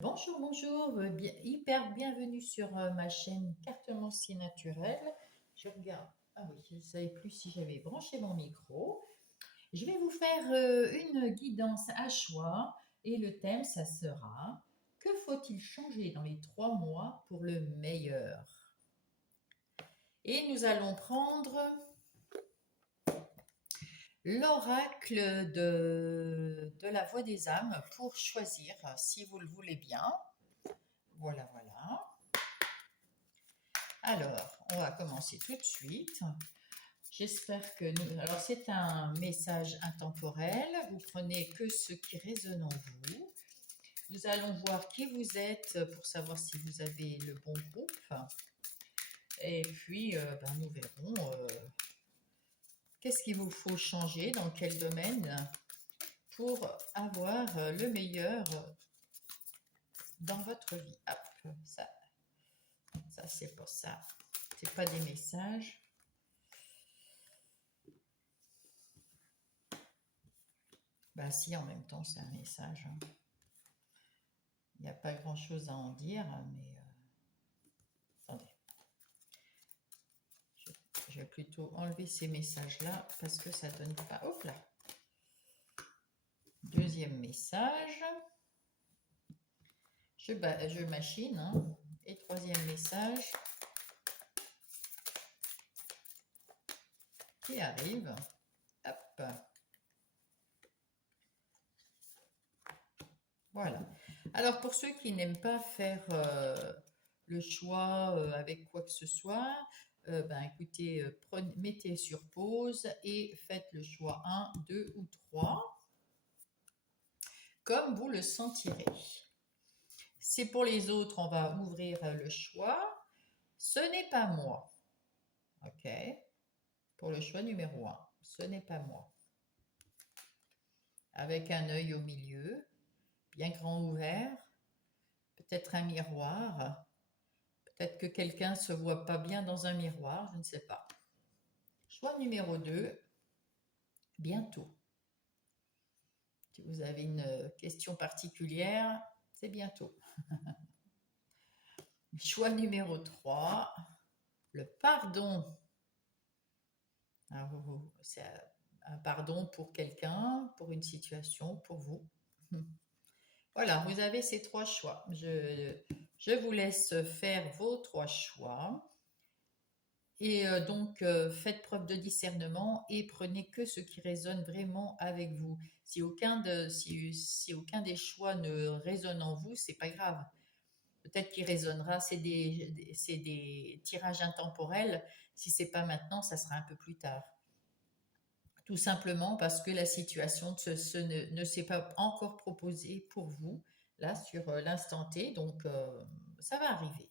Bonjour, bonjour, hyper bienvenue sur ma chaîne Cartomancie naturelle. Je regarde, ah oui, je ne savais plus si j'avais branché mon micro. Je vais vous faire une guidance à choix et le thème, ça sera: que faut-il changer dans les 3 mois pour le meilleur? Et nous allons prendre l'oracle de la voix des âmes pour choisir, si vous le voulez bien. Voilà, voilà. Alors, on va commencer tout de suite. J'espère que nous... Alors, c'est un message intemporel. Vous prenez que ce qui résonne en vous. Nous allons voir qui vous êtes pour savoir si vous avez le bon groupe. Et puis, nous verrons qu'est-ce qu'il vous faut changer, dans quel domaine, pour avoir le meilleur dans votre vie. Hop, ça c'est pour ça. C'est pas des messages. Bah si, en même temps, c'est un message. Il n'y a pas grand-chose à en dire, mais attendez. Je vais plutôt enlever ces messages-là parce que ça donne pas. Hop là. Deuxième message. Je machine. Hein. Et troisième message qui arrive. Hop. Voilà. Alors pour ceux qui n'aiment pas faire le choix avec quoi que ce soit, écoutez, mettez sur pause et faites le choix 1, 2 ou 3, comme vous le sentirez. C'est pour les autres, on va ouvrir le choix. Ce n'est pas moi. OK. Pour le choix numéro 1, ce n'est pas moi. Avec un œil au milieu, bien grand ouvert, peut-être un miroir. Peut-être que quelqu'un ne se voit pas bien dans un miroir, je ne sais pas. Choix numéro 2, bientôt. Si vous avez une question particulière, c'est bientôt. Choix numéro 3, le pardon. C'est un pardon pour quelqu'un, pour une situation, pour vous. Voilà, vous avez ces 3 choix. Je vous laisse faire vos 3 choix. Et donc, faites preuve de discernement et prenez que ce qui résonne vraiment avec vous. Si aucun des choix ne résonne en vous, c'est pas grave. Peut-être qu'il résonnera, c'est des tirages intemporels. Si c'est pas maintenant, ça sera un peu plus tard. Tout simplement parce que la situation ne s'est pas encore proposée pour vous, là, sur l'instant T. Donc, ça va arriver.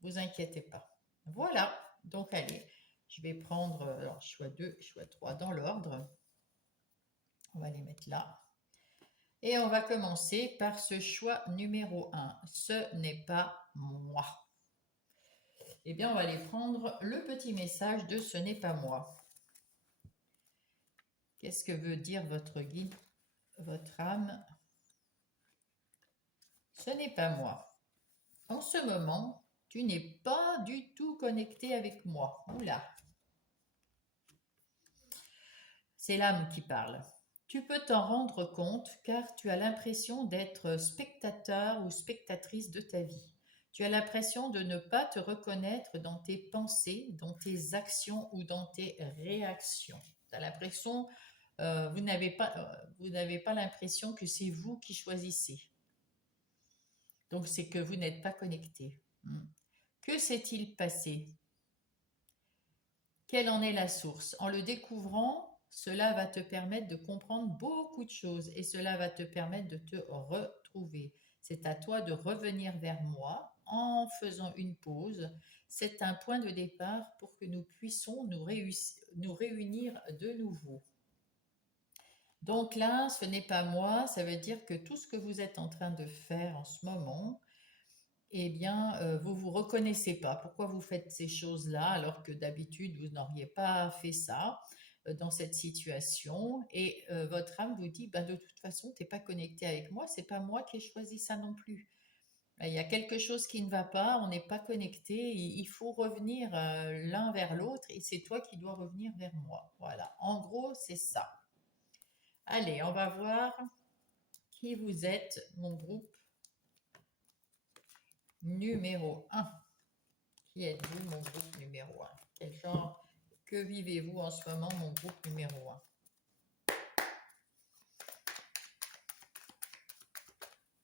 Vous inquiétez pas. Voilà. Donc, allez, je vais prendre alors, choix 2, choix 3 dans l'ordre. On va les mettre là. Et on va commencer par ce choix numéro 1. Ce n'est pas moi. Eh bien, on va aller prendre le petit message de ce n'est pas moi. Qu'est-ce que veut dire votre guide, votre âme? Ce n'est pas moi. En ce moment, tu n'es pas du tout connecté avec moi. Oula. C'est l'âme qui parle. Tu peux t'en rendre compte car tu as l'impression d'être spectateur ou spectatrice de ta vie. Tu as l'impression de ne pas te reconnaître dans tes pensées, dans tes actions ou dans tes réactions. Tu as l'impression, vous n'avez pas l'impression que c'est vous qui choisissez. Donc c'est que vous n'êtes pas connecté. Que s'est-il passé? Quelle en est la source? En le découvrant, cela va te permettre de comprendre beaucoup de choses et cela va te permettre de te retrouver. C'est à toi de revenir vers moi en faisant une pause. C'est un point de départ pour que nous puissions nous réunir de nouveau. Donc là, ce n'est pas moi, ça veut dire que tout ce que vous êtes en train de faire en ce moment, eh bien, vous vous reconnaissez pas. Pourquoi vous faites ces choses-là alors que d'habitude, vous n'auriez pas fait ça dans cette situation? Et votre âme vous dit, de toute façon, tu n'es pas connecté avec moi, c'est pas moi qui ai choisi ça non plus. Il y a quelque chose qui ne va pas, on n'est pas connecté, il faut revenir l'un vers l'autre et c'est toi qui dois revenir vers moi. Voilà, en gros, c'est ça. Allez, on va voir qui vous êtes, mon groupe numéro un. Qui êtes-vous, mon groupe numéro un? Quel genre, que vivez-vous en ce moment, mon groupe numéro un?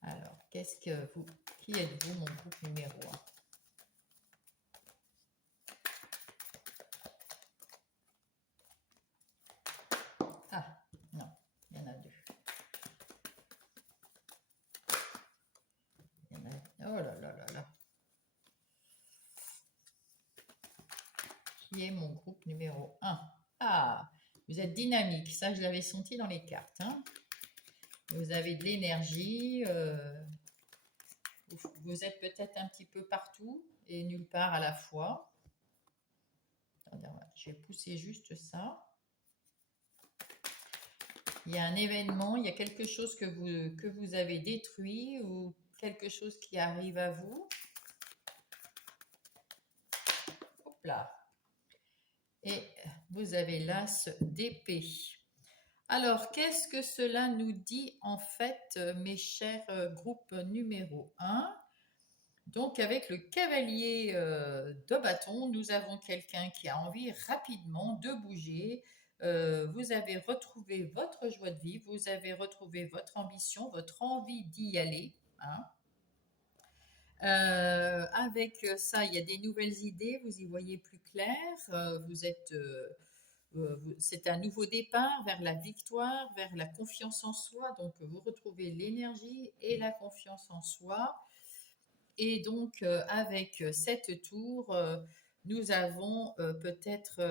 Alors, qui êtes-vous, mon groupe numéro un? Ah, non, il y en a deux. Oh là là là là. Qui est mon groupe numéro un? Ah, vous êtes dynamique, ça je l'avais senti dans les cartes. Hein. Vous avez de l'énergie, vous êtes peut-être un petit peu partout et nulle part à la fois. Attendez, je vais pousser juste ça. Il y a un événement, il y a quelque chose que vous avez détruit ou quelque chose qui arrive à vous. Hop là. Et vous avez l'as d'épée. Alors, qu'est-ce que cela nous dit en fait, mes chers groupes numéro un? Donc, avec le cavalier de bâton, nous avons quelqu'un qui a envie rapidement de bouger. Vous avez retrouvé votre joie de vivre, vous avez retrouvé votre ambition, votre envie d'y aller. Hein. Avec ça, il y a des nouvelles idées, vous y voyez plus clair. C'est un nouveau départ vers la victoire, vers la confiance en soi. Donc, vous retrouvez l'énergie et la confiance en soi. Et donc, avec cette tour, nous avons peut-être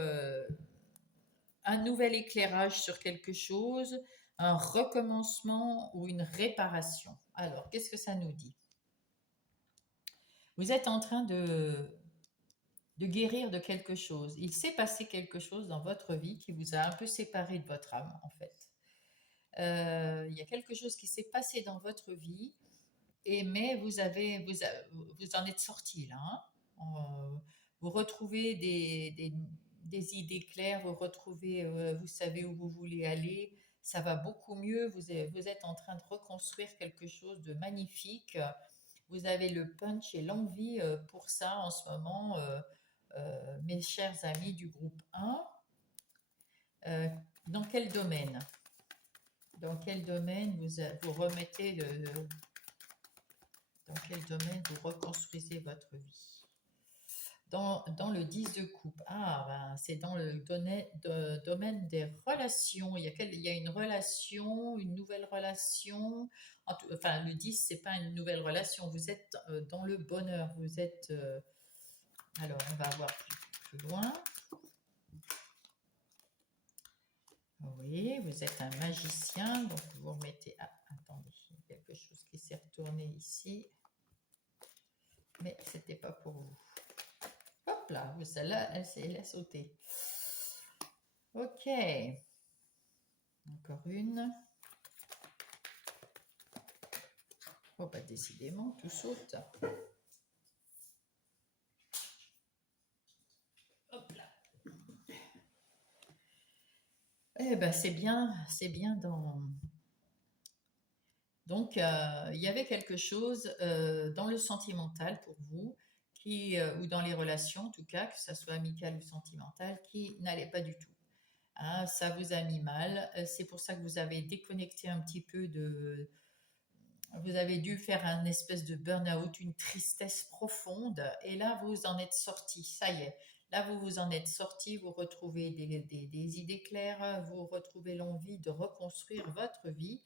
un nouvel éclairage sur quelque chose, un recommencement ou une réparation. Alors, qu'est-ce que ça nous dit? Vous êtes en train de guérir de quelque chose. Il s'est passé quelque chose dans votre vie qui vous a un peu séparé de votre âme, en fait. Il y a quelque chose qui s'est passé dans votre vie, mais vous en êtes sorti là. Hein. Vous retrouvez des idées claires, vous savez où vous voulez aller, ça va beaucoup mieux, vous êtes en train de reconstruire quelque chose de magnifique. Vous avez le punch et l'envie pour ça en ce moment, mes chers amis du groupe 1. Dans quel domaine? Dans quel domaine vous remettez dans quel domaine vous reconstruisez votre vie? Dans le 10 de coupe. Ah, ben, c'est dans le domaine des relations. Il y a une relation, une nouvelle relation. Enfin, le 10, c'est pas une nouvelle relation. Vous êtes dans le bonheur. Vous êtes. Alors, on va voir plus loin. Oui, vous êtes un magicien. Donc, vous remettez. Ah, attendez, il y a quelque chose qui s'est retourné ici. Mais c'était pas pour vous. Hop là, celle-là, elle a sauté. Ok. Encore une. Oh, bah, décidément, tout saute. Hop là. Eh ben, c'est bien dans. Donc, il y avait quelque chose dans le sentimental pour vous, ou dans les relations en tout cas, que ce soit amical ou sentimental, qui n'allait pas du tout. Hein, ça vous a mis mal. C'est pour ça que vous avez déconnecté un petit peu de. Vous avez dû faire un espèce de burn-out, une tristesse profonde, et là, vous en êtes sorti. Ça y est. Là, vous vous en êtes sorti, vous retrouvez des idées claires, vous retrouvez l'envie de reconstruire votre vie,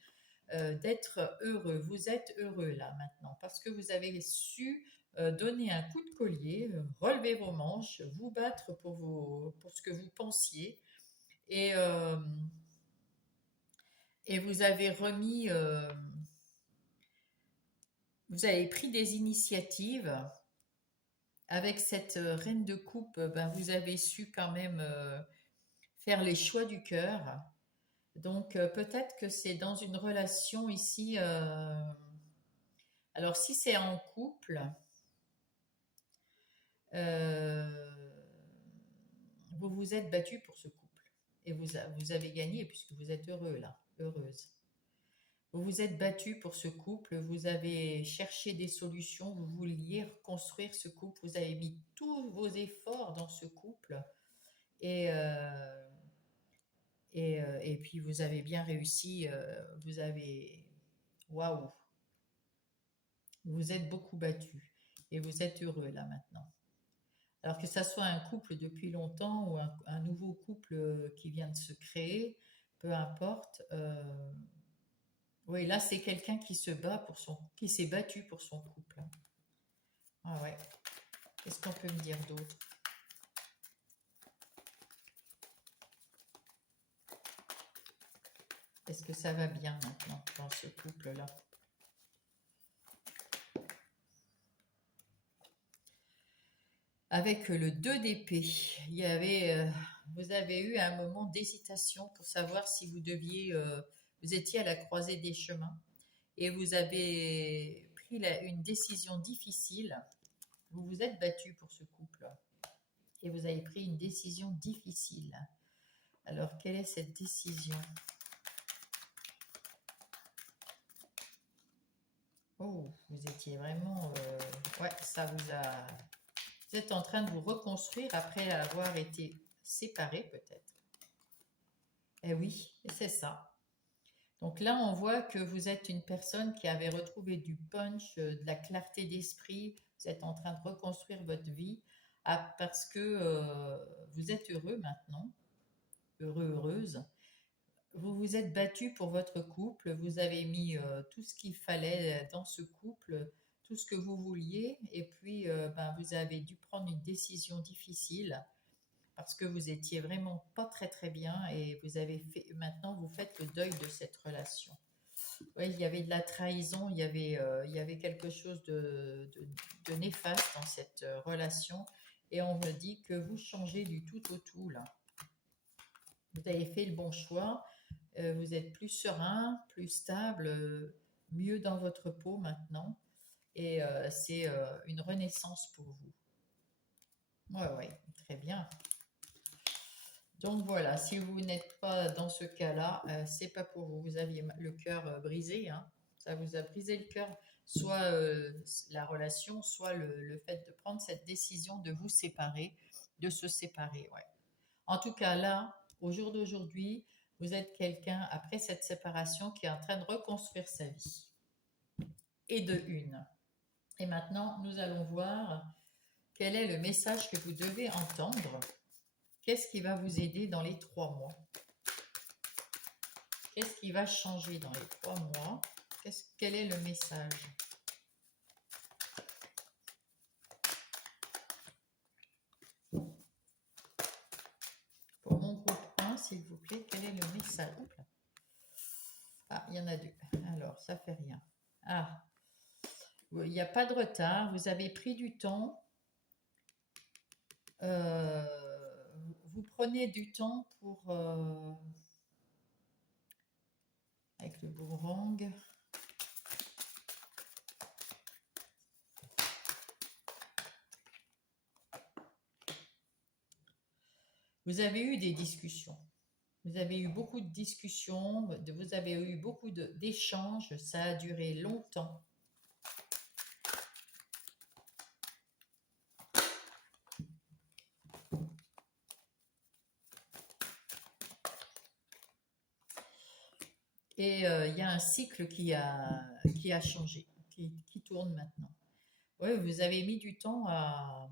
d'être heureux. Vous êtes heureux là maintenant parce que vous avez su donner un coup de collier, relever vos manches, vous battre pour ce que vous pensiez et, euh, et vous avez remis, vous avez pris des initiatives. Avec cette reine de coupe, ben, vous avez su quand même faire les choix du cœur. Donc peut-être que c'est dans une relation ici Alors, si c'est en couple, vous vous êtes battu pour ce couple et vous avez gagné puisque vous êtes heureux là, heureuse. Vous vous êtes battu pour ce couple, vous avez cherché des solutions, vous vouliez reconstruire ce couple, vous avez mis tous vos efforts dans ce couple et, euh, et puis vous avez bien réussi, vous avez... Waouh! Vous vous êtes beaucoup battu et vous êtes heureux là maintenant. Alors que ça soit un couple depuis longtemps ou un nouveau couple qui vient de se créer, peu importe. Oui, là c'est quelqu'un qui se bat pour qui s'est battu pour son couple. Ah ouais. Qu'est-ce qu'on peut me dire d'autre? Est-ce que ça va bien maintenant dans ce couple-là? Avec le 2 d'épée, vous avez eu un moment d'hésitation pour savoir si vous étiez à la croisée des chemins et vous avez pris une décision difficile. Vous vous êtes battu pour ce couple et vous avez pris une décision difficile. Alors, quelle est cette décision? Oh, vous étiez vraiment... ouais, ça vous a... Vous êtes en train de vous reconstruire après avoir été séparés peut-être. Eh oui, c'est ça. Donc là, on voit que vous êtes une personne qui avait retrouvé du punch, de la clarté d'esprit. Vous êtes en train de reconstruire votre vie parce que vous êtes heureux maintenant, heureux, heureuse. Vous vous êtes battu pour votre couple, vous avez mis tout ce qu'il fallait dans ce couple, tout ce que vous vouliez, et puis vous avez dû prendre une décision difficile parce que vous étiez vraiment pas très très bien et maintenant vous faites le deuil de cette relation. Oui, il y avait de la trahison, il y avait quelque chose de néfaste dans cette relation et on me dit que vous changez du tout au tout là. Vous avez fait le bon choix, vous êtes plus serein, plus stable, mieux dans votre peau maintenant et c'est une renaissance pour vous. Ouais, ouais, très bien. Donc voilà, si vous n'êtes pas dans ce cas-là, c'est pas pour vous. Vous aviez le cœur brisé, hein. Ça vous a brisé le cœur, soit la relation, soit le fait de prendre cette décision de vous séparer, de se séparer. Ouais. En tout cas, là, au jour d'aujourd'hui, vous êtes quelqu'un, après cette séparation, qui est en train de reconstruire sa vie. Et de une. Et maintenant, nous allons voir quel est le message que vous devez entendre. Qu'est-ce qui va vous aider dans les 3 mois? Qu'est-ce qui va changer dans les 3 mois? Quel est le message? Pour mon groupe 1, s'il vous plaît, quel est le message? Ah, il y en a 2. Alors, ça fait rien. Ah, il n'y a pas de retard. Vous avez pris du temps. Vous prenez du temps pour... avec le boomerang. Vous avez eu des discussions. Vous avez eu beaucoup de discussions, vous avez eu beaucoup d'échanges, ça a duré longtemps. Et il y a un cycle qui a changé, qui tourne maintenant. Oui, vous avez mis du temps à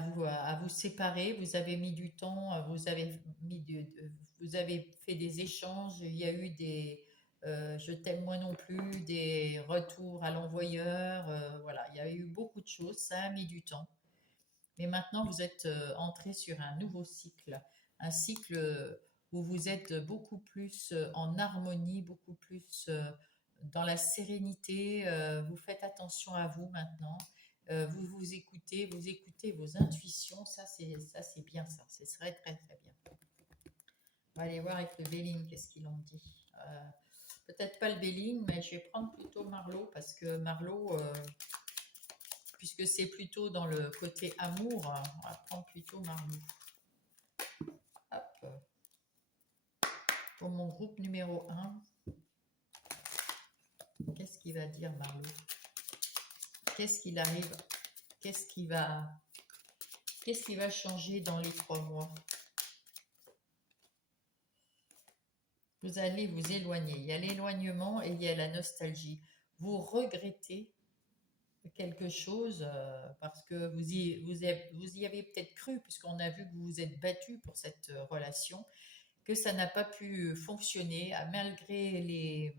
vous séparer, vous avez mis du temps, vous avez fait des échanges, il y a eu des je t'aime moi non plus, des retours à l'envoyeur, voilà, il y a eu beaucoup de choses, ça a mis du temps. Mais maintenant, vous êtes entré sur un nouveau cycle, un cycle où vous êtes beaucoup plus en harmonie, beaucoup plus dans la sérénité, vous faites attention à vous maintenant. Vous écoutez vos intuitions, ça c'est bien ça, c'est très très très bien. On va aller voir avec le Béline, qu'est-ce qu'il en dit. Peut-être pas le Béline, mais je vais prendre plutôt Marlowe parce que Marlowe, puisque c'est plutôt dans le côté amour, on va prendre plutôt Marlowe. Hop. Pour mon groupe numéro 1, qu'est-ce qu'il va dire Marlowe? Qu'est-ce qu'il arrive? Qu'est-ce qui va changer dans les 3 mois? Vous allez vous éloigner. Il y a l'éloignement et il y a la nostalgie. Vous regrettez quelque chose parce que vous y avez peut-être cru, puisqu'on a vu que vous vous êtes battu pour cette relation, que ça n'a pas pu fonctionner malgré les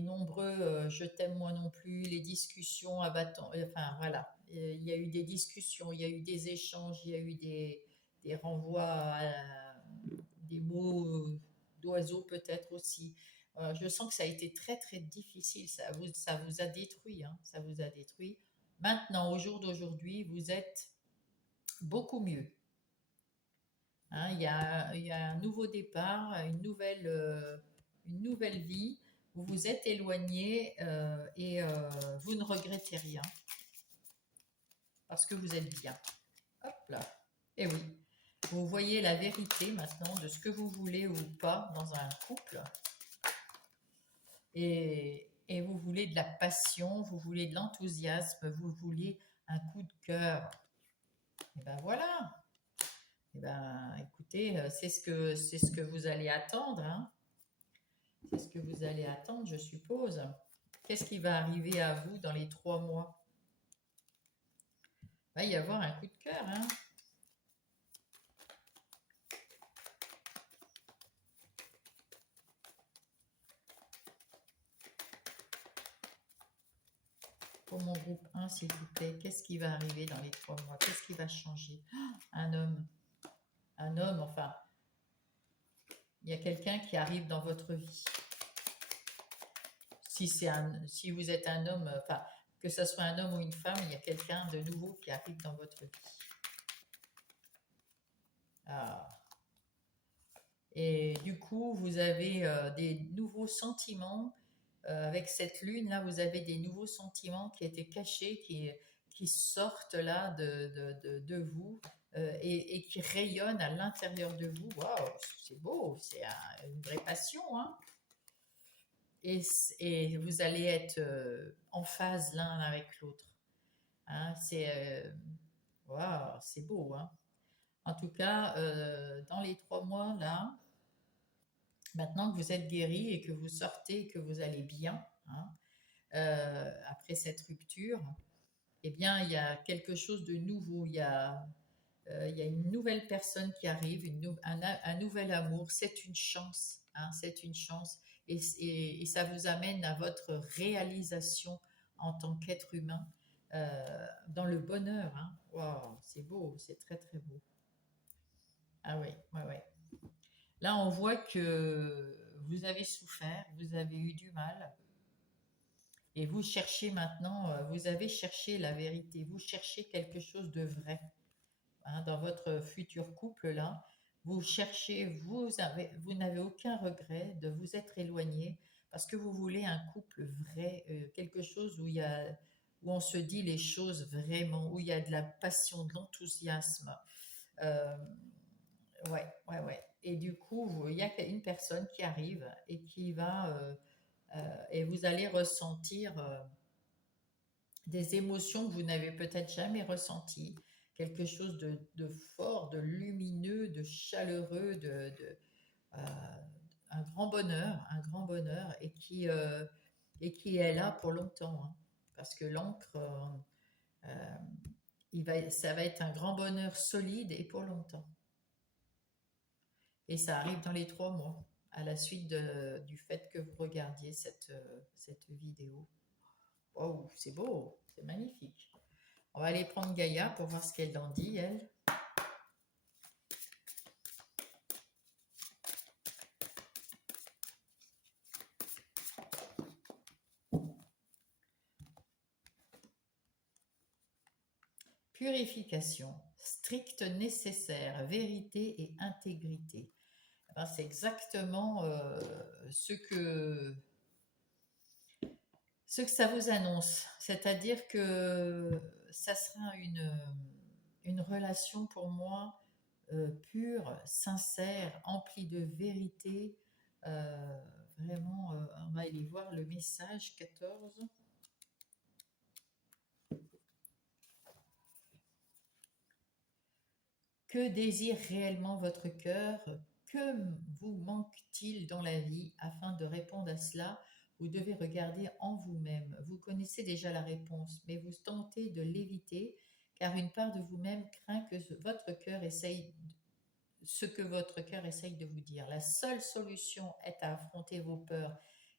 nombreux je t'aime moi non plus, les discussions abattant, enfin voilà, il y a eu des discussions, il y a eu des échanges, il y a eu des renvois à des mots d'oiseaux peut-être aussi. Je sens que ça a été très très difficile, ça vous a détruit, hein, ça vous a détruit. Maintenant, au jour d'aujourd'hui, vous êtes beaucoup mieux. Hein, il y a un nouveau départ, une nouvelle vie. Vous vous êtes éloigné et vous ne regrettez rien parce que vous êtes bien. Hop là. Et oui, vous voyez la vérité maintenant de ce que vous voulez ou pas dans un couple. Et vous voulez de la passion, vous voulez de l'enthousiasme, vous voulez un coup de cœur. Et ben voilà. Et ben écoutez, c'est ce que vous allez attendre, hein. C'est ce que vous allez attendre, je suppose. Qu'est-ce qui va arriver à vous dans les 3 mois? Il va y avoir un coup de cœur, hein. Pour mon groupe 1, s'il vous plaît, qu'est-ce qui va arriver dans les 3 mois? Qu'est-ce qui va changer? Un homme. Un homme, enfin, il y a quelqu'un qui arrive dans votre vie. Si vous êtes un homme, enfin, que ce soit un homme ou une femme, il y a quelqu'un de nouveau qui arrive dans votre vie. Ah. Et du coup, vous avez des nouveaux sentiments. Avec cette lune-là, vous avez des nouveaux sentiments qui étaient cachés, qui sortent là de vous et qui rayonnent à l'intérieur de vous. Waouh, c'est beau, c'est une vraie passion, hein. Et vous allez être en phase l'un avec l'autre. Hein, waouh, c'est beau, hein. En tout cas, dans les 3 mois là, maintenant que vous êtes guéri et que vous sortez, que vous allez bien, hein, après cette rupture, eh bien, il y a quelque chose de nouveau. Il y a une nouvelle personne qui arrive, un nouvel amour. C'est une chance, hein, c'est une chance. Et ça vous amène à votre réalisation en tant qu'être humain, dans le bonheur. Hein. Waouh, c'est beau, c'est très très beau. Ah oui, ouais, ouais. Là, on voit que vous avez souffert, vous avez eu du mal, et vous cherchez maintenant, vous avez cherché la vérité, vous cherchez quelque chose de vrai. Hein, dans votre futur couple là, vous cherchez, vous n'avez aucun regret de vous être éloigné parce que vous voulez un couple vrai, quelque chose où on se dit les choses vraiment, où il y a de la passion, de l'enthousiasme. Euh, ouais, ouais, ouais. Et du coup, il y a une personne qui arrive et qui va, et vous allez ressentir des émotions que vous n'avez peut-être jamais ressenties, quelque chose de fort, de lumineux, de chaleureux, euh, un grand bonheur, et qui est là pour longtemps, hein. Parce que l'encre, ça va être un grand bonheur solide et pour longtemps. Et ça arrive dans les 3 mois, à la suite du fait que vous regardiez cette vidéo. Wow, c'est beau, c'est magnifique. On va aller prendre Gaïa pour voir ce qu'elle en dit, elle. Purification, stricte nécessaire, vérité et intégrité. Ben, c'est exactement ce que ça vous annonce. C'est-à-dire que ça sera une relation pour moi pure, sincère, emplie de vérité. Euh, Vraiment, on va aller voir le message 14. Que désire réellement votre cœur? Que vous manque-t-il dans la vie? Afin de répondre à cela, vous devez regarder en vous-même. Vous connaissez déjà la réponse, mais vous tentez de l'éviter, car une part de vous-même craint que votre cœur essaye ce que votre cœur essaye de vous dire. La seule solution est à affronter vos peurs.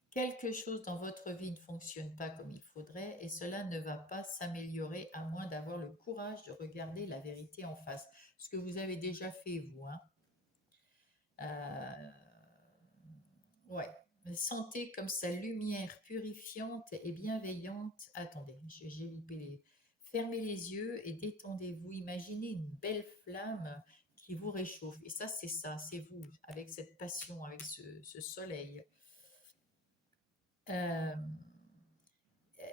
Quelque chose dans votre vie ne fonctionne pas comme il faudrait et cela ne va pas s'améliorer à moins d'avoir le courage de regarder la vérité en face. Ce que vous avez déjà fait, vous. Hein. Euh, ouais. Sentez comme sa lumière purifiante et bienveillante. Attendez, j'ai loupé les. Fermez les yeux et détendez-vous. Imaginez une belle flamme qui vous réchauffe. Et ça, c'est vous, avec cette passion, avec ce soleil. Euh,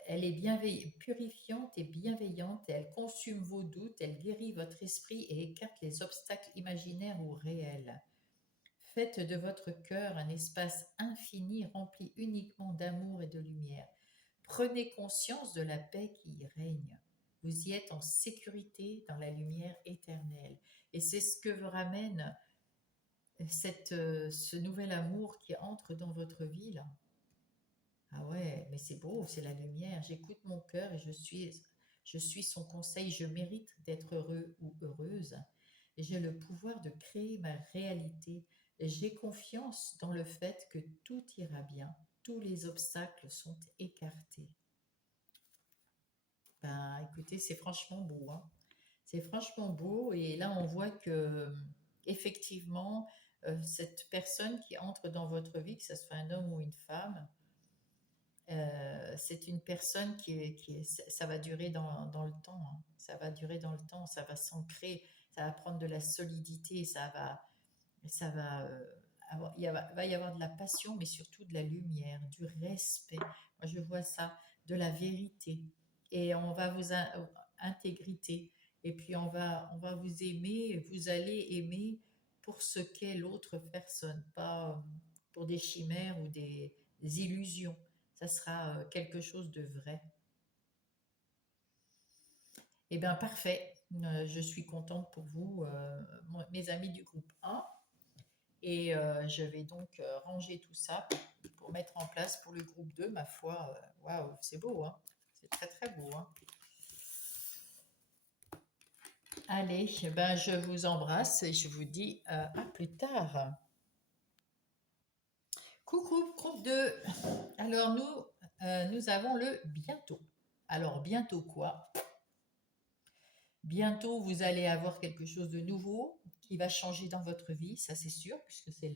Elle est purifiante et bienveillante, elle consume vos doutes, elle guérit votre esprit et écarte les obstacles imaginaires ou réels. Faites de votre cœur un espace infini rempli uniquement d'amour et de lumière. Prenez conscience de la paix qui y règne. Vous y êtes en sécurité dans la lumière éternelle. Et c'est ce que vous ramène ce nouvel amour qui entre dans votre vie là. Ah ouais, mais c'est beau, c'est la lumière. J'écoute mon cœur et je suis son conseil. Je mérite d'être heureux ou heureuse. Et j'ai le pouvoir de créer ma réalité. Et j'ai confiance dans le fait que tout ira bien. Tous les obstacles sont écartés. Ben, écoutez, c'est franchement beau, hein. C'est franchement beau. Et là, on voit que, effectivement, cette personne qui entre dans votre vie, que ce soit un homme ou une femme, c'est une personne ça va durer dans le temps. Hein. Ça va durer dans le temps, ça va s'ancrer, ça va prendre de la solidité, ça va, va y avoir de la passion, mais surtout de la lumière, du respect. Moi, je vois ça, de la vérité. Et on va intégrité. Et puis on va vous aimer, vous allez aimer pour ce qu'est l'autre personne, pas pour des chimères ou des illusions. Ça sera quelque chose de vrai. Eh bien, parfait. Je suis contente pour vous, mes amis du groupe 1. Et je vais donc ranger tout ça pour mettre en place pour le groupe 2. Ma foi, waouh, c'est beau, hein. C'est très très beau. Hein. Allez, ben, je vous embrasse et je vous dis à plus tard. Coucou, groupe 2. Alors nous avons le bientôt. Alors bientôt quoi? Bientôt, vous allez avoir quelque chose de nouveau qui va changer dans votre vie, ça c'est sûr, puisque c'est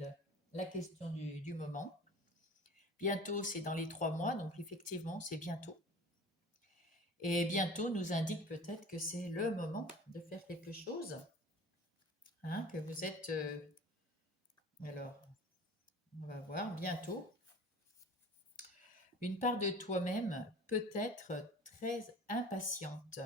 la question du moment. Bientôt, c'est dans les 3 mois, donc effectivement, c'est bientôt. Et bientôt nous indique peut-être que c'est le moment de faire quelque chose, hein, que vous êtes... alors, on va voir, bientôt. Une part de toi-même peut être très impatiente.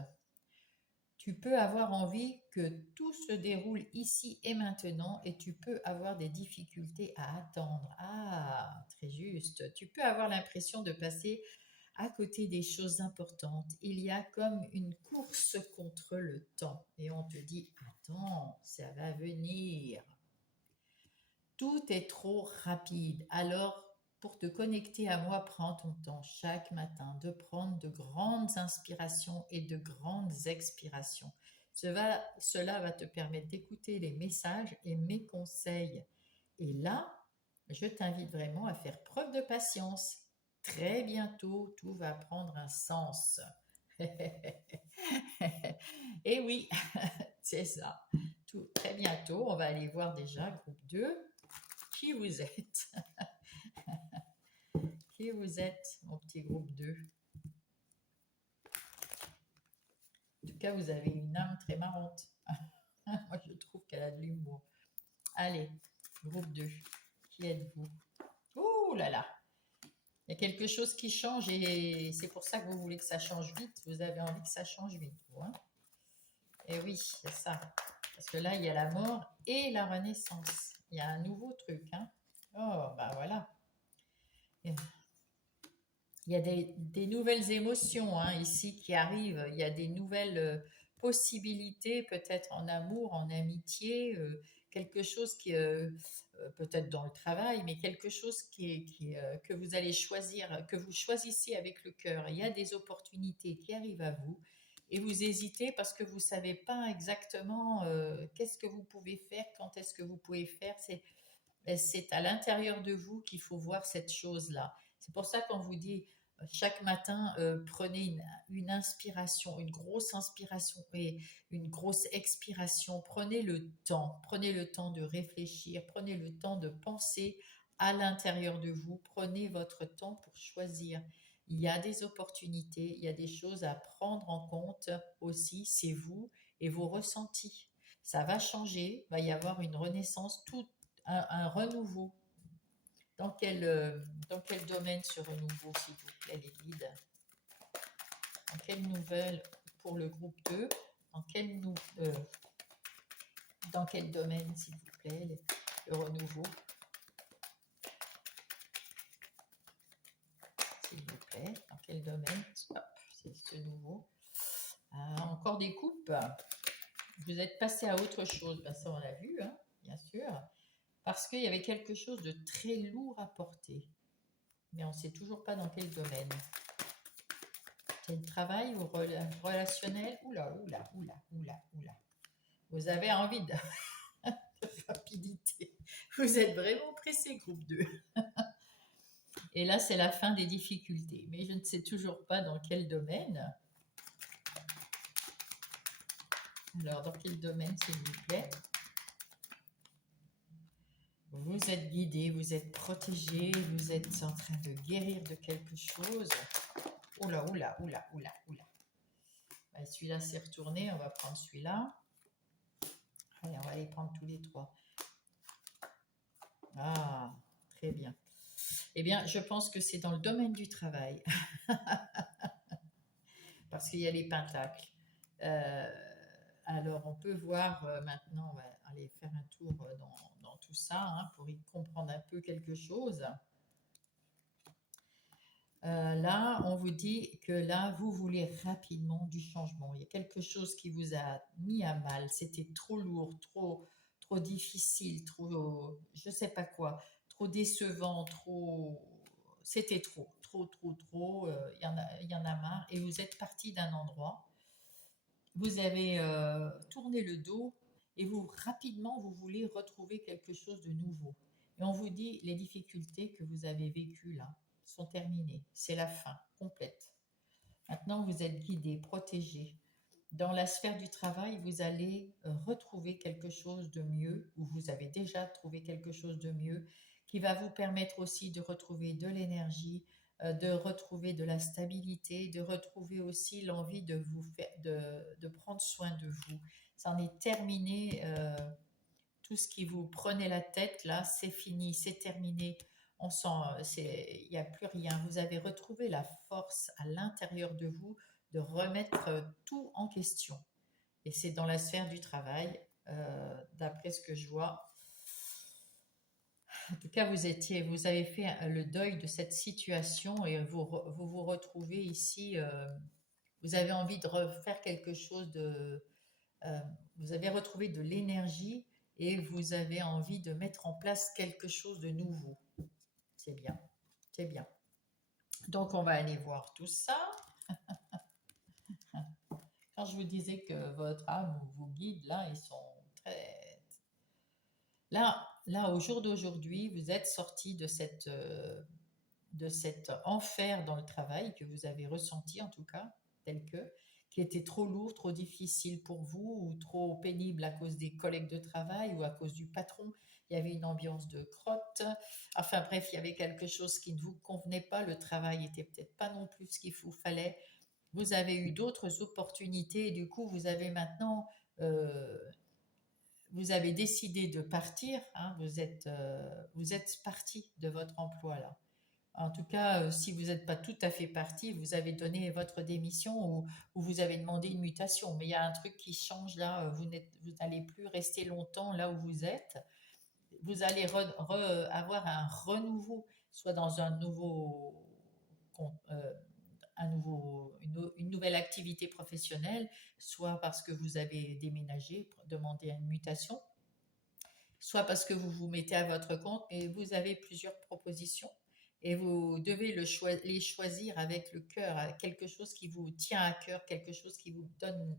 Tu peux avoir envie que tout se déroule ici et maintenant et tu peux avoir des difficultés à attendre. Ah, très juste. Tu peux avoir l'impression de passer à côté des choses importantes. Il y a comme une course contre le temps et on te dit, attends, ça va venir. Tout est trop rapide. Alors, pour te connecter à moi, prends ton temps chaque matin de prendre de grandes inspirations et de grandes expirations. Cela va te permettre d'écouter les messages et mes conseils. Et là, je t'invite vraiment à faire preuve de patience. Très bientôt, tout va prendre un sens. Et oui, c'est ça. Très bientôt, on va aller voir déjà groupe 2. Qui vous êtes? Qui vous êtes, mon petit groupe 2? En tout cas, vous avez une âme très marrante. Moi, je trouve qu'elle a de l'humour. Allez, Groupe 2. Qui êtes-vous? Ouh là là! Il y a quelque chose qui change et c'est pour ça que vous voulez que ça change vite. Vous avez envie que ça change vite, vous, hein? Et oui, c'est ça. Parce que là, il y a la mort et la renaissance. Il y a un nouveau truc, hein? Oh, bah voilà. Il y a des nouvelles émotions, hein, ici qui arrivent. Il y a des nouvelles possibilités, peut-être en amour, en amitié, quelque chose qui, peut-être dans le travail, mais quelque chose que vous allez choisir, que vous choisissez avec le cœur. Il y a des opportunités qui arrivent à vous et vous hésitez parce que vous ne savez pas exactement qu'est-ce que vous pouvez faire, quand est-ce que vous pouvez faire. C'est à l'intérieur de vous qu'il faut voir cette chose-là. C'est pour ça qu'on vous dit chaque matin, prenez une inspiration, une grosse inspiration et une grosse expiration. Prenez le temps de réfléchir, prenez le temps de penser à l'intérieur de vous, prenez votre temps pour choisir. Il y a des opportunités, il y a des choses à prendre en compte aussi, c'est vous et vos ressentis. Ça va changer, il va y avoir une renaissance, tout un renouveau. Dans quel domaine ce renouveau, s'il vous plaît, les guides? Dans quelle nouvelle pour le groupe 2? Dans quel, dans quel domaine, s'il vous plaît, le renouveau? S'il vous plaît, dans quel domaine? Hop, c'est ce nouveau. Encore des coupes. Vous êtes passé à autre chose. Ben, ça, on l'a vu, hein, bien sûr. Parce qu'il y avait quelque chose de très lourd à porter. Mais on ne sait toujours pas dans quel domaine. C'est le travail ou relationnel? Oula, oula, oula, oula, oula. Vous avez envie de rapidité. Vous êtes vraiment pressé, groupe 2. Et là, c'est la fin des difficultés. Mais je ne sais toujours pas dans quel domaine. Alors, dans quel domaine, s'il vous plaît? Vous êtes guidé, vous êtes protégé, vous êtes en train de guérir de quelque chose. Oula, oula, oula, oula, oula. Ben, celui-là s'est retourné, on va prendre celui-là. Allez, on va les prendre tous les trois. Ah, très bien. Eh bien, je pense que c'est dans le domaine du travail. Parce qu'il y a les pentacles. Alors, on peut voir maintenant, on va aller faire un tour dans tout ça hein, pour y comprendre un peu quelque chose. Là, on vous dit que là, vous voulez rapidement du changement. Il y a quelque chose qui vous a mis à mal. C'était trop lourd, trop difficile, trop, je ne sais pas quoi, trop décevant, trop. C'était trop. Il y en a marre. Et vous êtes parti d'un endroit. Vous avez tourné le dos et rapidement, vous voulez retrouver quelque chose de nouveau. Et on vous dit, les difficultés que vous avez vécues là sont terminées. C'est la fin complète. Maintenant, vous êtes guidé, protégé. Dans la sphère du travail, vous allez retrouver quelque chose de mieux, ou vous avez déjà trouvé quelque chose de mieux, qui va vous permettre aussi de retrouver de l'énergie, de retrouver de la stabilité, de retrouver aussi l'envie de vous faire, de prendre soin de vous. Ça en est terminé. Tout ce qui vous prenait la tête, là, c'est fini, c'est terminé. On sent, il n'y a plus rien. Vous avez retrouvé la force à l'intérieur de vous de remettre tout en question. Et c'est dans la sphère du travail, d'après ce que je vois. En tout cas, vous avez fait le deuil de cette situation et vous retrouvez ici. Vous avez envie de refaire quelque chose de. Vous avez retrouvé de l'énergie et vous avez envie de mettre en place quelque chose de nouveau. C'est bien, c'est bien. Donc, on va aller voir tout ça. Quand je vous disais que votre âme ou vos guides, là, ils sont très. Là, au jour d'aujourd'hui, vous êtes sorti de cet enfer dans le travail que vous avez ressenti, en tout cas, tel que, qui était trop lourd, trop difficile pour vous, ou trop pénible à cause des collègues de travail ou à cause du patron. Il y avait une ambiance de crotte. Enfin bref, il y avait quelque chose qui ne vous convenait pas. Le travail était peut-être pas non plus ce qu'il vous fallait. Vous avez eu d'autres opportunités et du coup, vous avez maintenant vous avez décidé de partir, hein, vous êtes parti de votre emploi là. En tout cas, si vous n'êtes pas tout à fait parti, vous avez donné votre démission ou vous avez demandé une mutation. Mais il y a un truc qui change là, vous n'allez plus rester longtemps là où vous êtes. Vous allez avoir un renouveau, soit dans euh, une nouvelle activité professionnelle, soit parce que vous avez déménagé, demandé une mutation, soit parce que vous vous mettez à votre compte et vous avez plusieurs propositions et vous devez les choisir avec le cœur, avec quelque chose qui vous tient à cœur, quelque chose qui vous donne,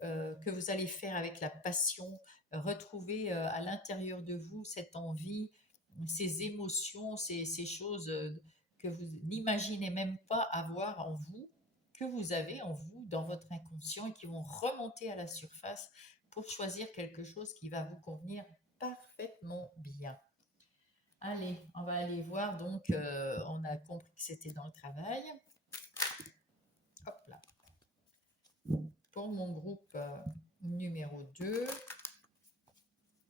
que vous allez faire avec la passion, retrouver à l'intérieur de vous cette envie, ces émotions, ces choses que vous n'imaginez même pas avoir en vous, que vous avez en vous, dans votre inconscient et qui vont remonter à la surface pour choisir quelque chose qui va vous convenir parfaitement bien. Allez, on va aller voir. Donc, on a compris que c'était dans le travail. Hop là. Pour mon groupe numéro 2,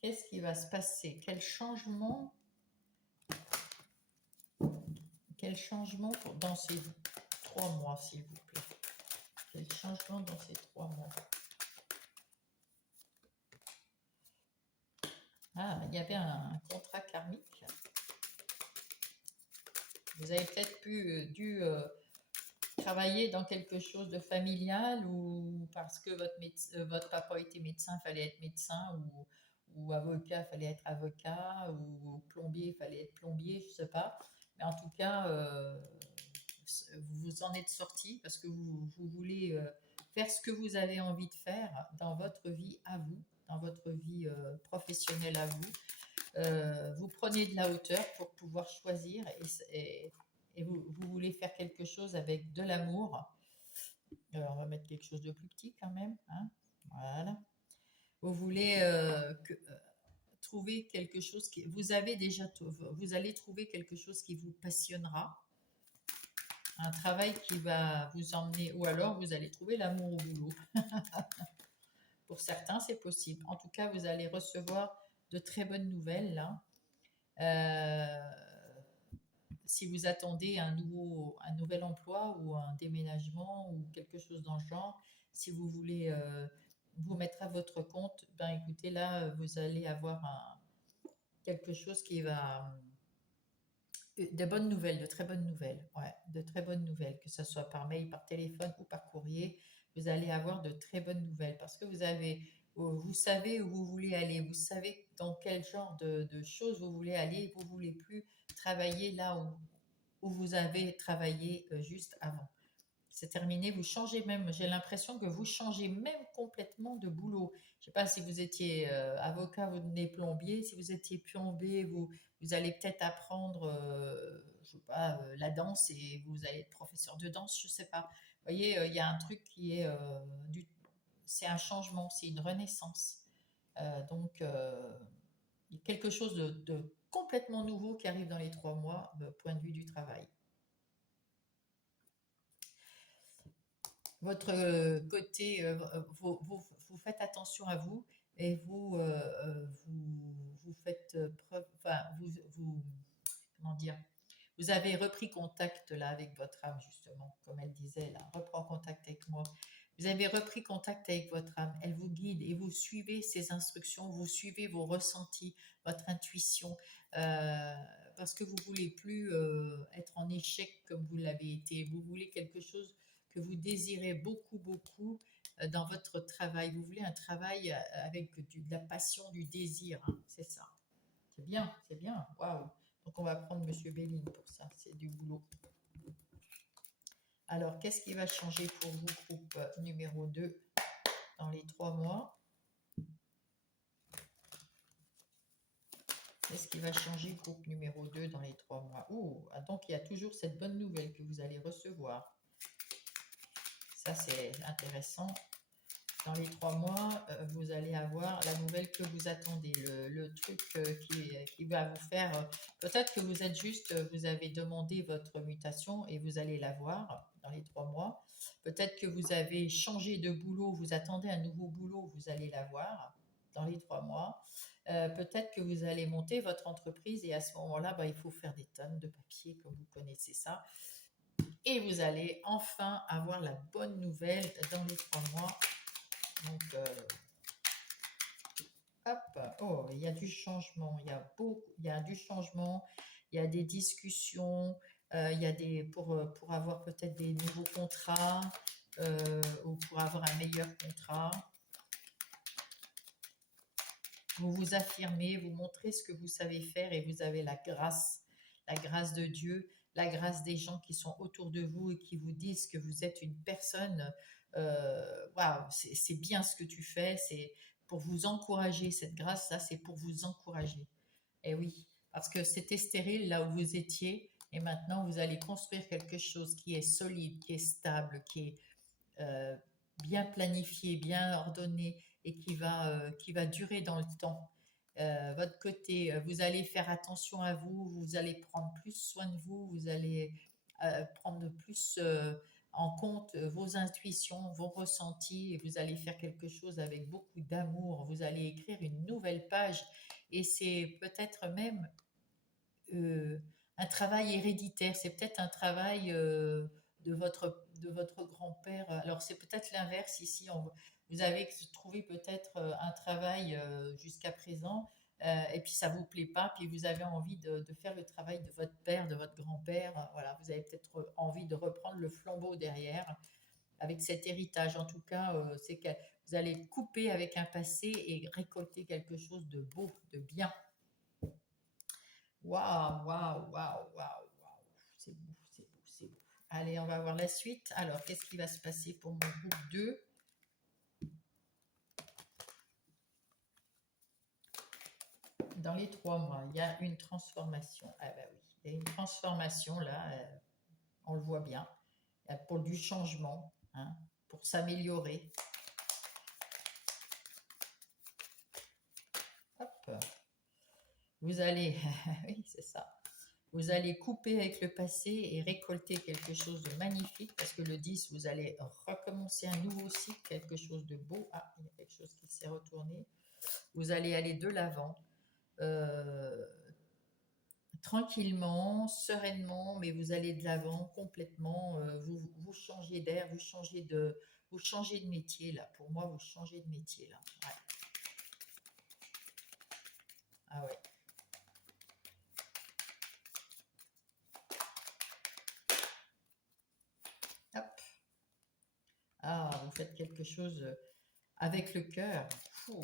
qu'est-ce qui va se passer? Quel changement dans ces 3 mois, s'il vous plaît? Quel changement dans ces 3 mois? Ah, il y avait un contrat karmique. Vous avez peut-être dû travailler dans quelque chose de familial ou parce que votre papa était médecin, il fallait être médecin ou avocat, il fallait être avocat ou plombier, il fallait être plombier, je ne sais pas. Mais en tout cas, vous en êtes sorti parce que vous voulez faire ce que vous avez envie de faire dans votre vie à vous, dans votre vie professionnelle à vous. Vous prenez de la hauteur pour pouvoir choisir et vous voulez faire quelque chose avec de l'amour. On va mettre quelque chose de plus petit quand même. Hein, voilà. Vous voulez trouver quelque chose qui... Vous allez trouver quelque chose qui vous passionnera. Un travail qui va vous emmener... Ou alors vous allez trouver l'amour au boulot. Pour certains, c'est possible. En tout cas, vous allez recevoir de très bonnes nouvelles là. Si vous attendez un nouvel emploi ou un déménagement ou quelque chose dans le genre, si vous voulez vous mettre à votre compte, ben écoutez, là, vous allez avoir quelque chose qui va... De bonnes nouvelles, de très bonnes nouvelles. Ouais, de très bonnes nouvelles, que ce soit par mail, par téléphone ou par courrier. Vous allez avoir de très bonnes nouvelles parce que vous savez où vous voulez aller, vous savez dans quel genre de choses vous voulez aller, vous ne voulez plus travailler là où vous avez travaillé juste avant. C'est terminé, vous changez même, j'ai l'impression que vous changez même complètement de boulot. Je ne sais pas si vous étiez avocat, vous devenez plombier, si vous étiez plombier, vous allez peut-être apprendre, je sais pas, la danse et vous allez être professeur de danse, je ne sais pas. Vous voyez, il y a un truc qui est c'est un changement, c'est une renaissance. Donc, il y a quelque chose de complètement nouveau qui arrive dans les 3 mois, point de vue du travail. Votre côté, vous faites attention à vous et vous faites preuve, enfin, comment dire, vous avez repris contact là avec votre âme justement, comme elle disait là, reprends contact avec moi. Vous avez repris contact avec votre âme, elle vous guide et vous suivez ses instructions, vous suivez vos ressentis, votre intuition, parce que vous voulez plus être en échec comme vous l'avez été. Vous voulez quelque chose que vous désirez beaucoup, beaucoup dans votre travail. Vous voulez un travail avec de la passion, du désir, hein, c'est ça. C'est bien, waouh. Donc on va prendre Monsieur Béline pour ça, c'est du boulot. Alors, qu'est-ce qui va changer pour vous, groupe numéro 2, dans les 3 mois? Qu'est-ce qui va changer, groupe numéro 2, dans les 3 mois? Donc il y a toujours cette bonne nouvelle que vous allez recevoir. Ça, c'est intéressant. Dans les 3 mois, vous allez avoir la nouvelle que vous attendez, le truc qui va vous faire... peut-être que vous avez demandé votre mutation et vous allez l'avoir dans les 3 mois. Peut-être que vous avez changé de boulot, vous attendez un nouveau boulot, vous allez l'avoir. dans les 3 mois. Peut-être que vous allez monter votre entreprise et à ce moment-là, il faut faire des tonnes de papier, comme vous connaissez ça. Et vous allez enfin avoir la bonne nouvelle dans les 3 mois. Donc, hop, oh, il y a du changement, il y a du changement, il y a des discussions, il y a pour avoir peut-être des nouveaux contrats ou pour avoir un meilleur contrat. Vous vous affirmez, vous montrez ce que vous savez faire et vous avez la grâce de Dieu, la grâce des gens qui sont autour de vous et qui vous disent que vous êtes une personne, waouh, c'est bien ce que tu fais, c'est pour vous encourager, cette grâce, là, c'est pour vous encourager. Et oui, parce que c'était stérile là où vous étiez et maintenant vous allez construire quelque chose qui est solide, qui est stable, qui est euh, bien planifié, bien ordonné et qui va durer dans le temps. Votre côté, vous allez faire attention à vous, vous allez prendre plus soin de vous, vous allez prendre plus en compte vos intuitions, vos ressentis, et vous allez faire quelque chose avec beaucoup d'amour, vous allez écrire une nouvelle page, et c'est peut-être même euh, un travail héréditaire, c'est peut-être un travail de votre grand-père. Alors c'est peut-être l'inverse ici. Vous avez trouvé peut-être un travail jusqu'à présent et puis ça vous plaît pas, puis vous avez envie de faire le travail de votre père, de votre grand-père. Voilà, vous avez peut-être envie de reprendre le flambeau derrière avec cet héritage. En tout cas, c'est que vous allez couper avec un passé et récolter quelque chose de beau, de bien. Waouh, waouh, waouh, waouh, waouh. C'est beau, c'est beau, c'est beau. Allez, on va voir la suite. Alors, qu'est-ce qui va se passer pour mon groupe 2? Dans les 3 mois, il y a une transformation. Ah bah oui, il y a une transformation là, on le voit bien. Pour du changement, hein, pour s'améliorer. Hop. Vous allez, oui, c'est ça. Vous allez couper avec le passé et récolter quelque chose de magnifique parce que le 10, vous allez recommencer un nouveau cycle, quelque chose de beau. Ah, il y a quelque chose qui s'est retourné. Vous allez aller de l'avant, euh, tranquillement, sereinement, mais vous allez de l'avant complètement. Vous changez d'air, vous changez de métier là. Pour moi, vous changez de métier là. Ouais. Ah ouais. Hop. Ah, vous faites quelque chose avec le cœur. Fou.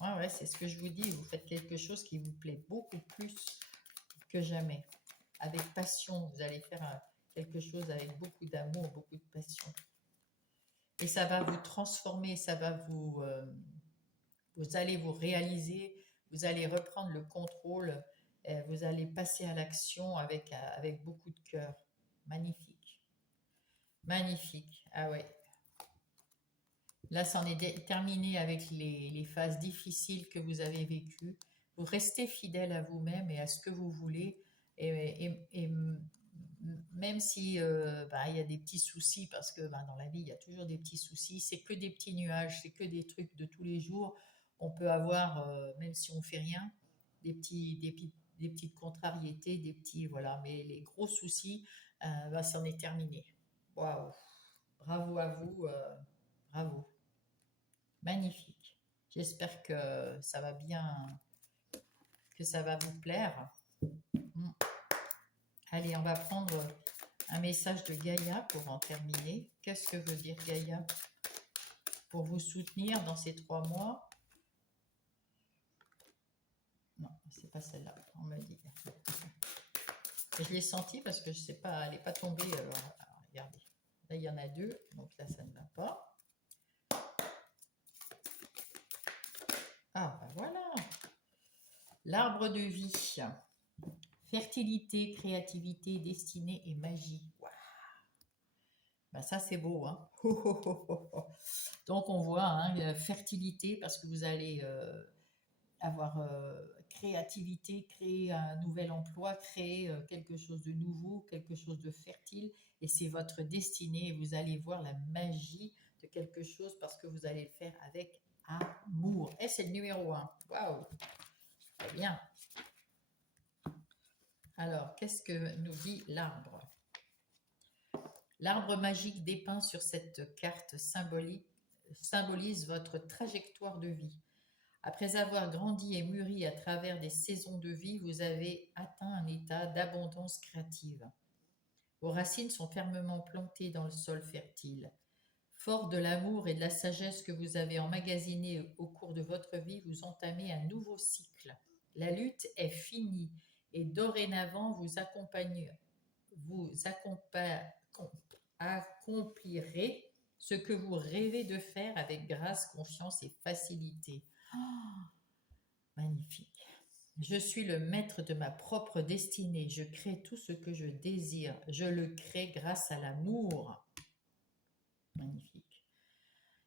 Ouais, ouais, c'est ce que je vous dis. Vous faites quelque chose qui vous plaît beaucoup plus que jamais. Avec passion, vous allez faire quelque chose avec beaucoup d'amour, beaucoup de passion. Et ça va vous transformer, vous allez vous réaliser, vous allez reprendre le contrôle, vous allez passer à l'action avec beaucoup de cœur. Magnifique. Magnifique. Ah ouais. Là, c'en est terminé avec les phases difficiles que vous avez vécues. Vous restez fidèle à vous-même et à ce que vous voulez. Et même si il y a des petits soucis, parce que dans la vie, il y a toujours des petits soucis, c'est que des petits nuages, c'est que des trucs de tous les jours. On peut avoir, même si on fait rien, des petites contrariétés, des petits, voilà. Mais les gros soucis, c'en est terminé. Waouh! Bravo à vous, bravo. Magnifique. J'espère que ça va vous plaire. Mm. Allez, on va prendre un message de Gaïa pour en terminer. Qu'est-ce que veut dire Gaïa pour vous soutenir dans ces 3 mois? Non, c'est pas celle-là, on me dit. Je l'ai sentie parce que je sais pas, elle n'est pas tombée. Alors, regardez, là il y en a deux, donc là ça ne va pas. Ah, ben voilà. L'arbre de vie. Fertilité, créativité, destinée et magie. Waouh. Ben ça, c'est beau. Hein. Donc, on voit fertilité parce que vous allez avoir créativité, créer un nouvel emploi, créer quelque chose de nouveau, quelque chose de fertile. Et c'est votre destinée. Et vous allez voir la magie de quelque chose parce que vous allez le faire avec amour. Et c'est le numéro 1. Waouh, très bien. Alors, qu'est-ce que nous dit l'arbre? L'arbre magique dépeint sur cette carte symbolise votre trajectoire de vie. Après avoir grandi et mûri à travers des saisons de vie, vous avez atteint un état d'abondance créative. Vos racines sont fermement plantées dans le sol fertile. Fort de l'amour et de la sagesse que vous avez emmagasiné au cours de votre vie, vous entamez un nouveau cycle. La lutte est finie et dorénavant vous accomplirez ce que vous rêvez de faire avec grâce, confiance et facilité. Oh, magnifique. Je suis le maître de ma propre destinée. Je crée tout ce que je désire. Je le crée grâce à l'amour. Magnifique.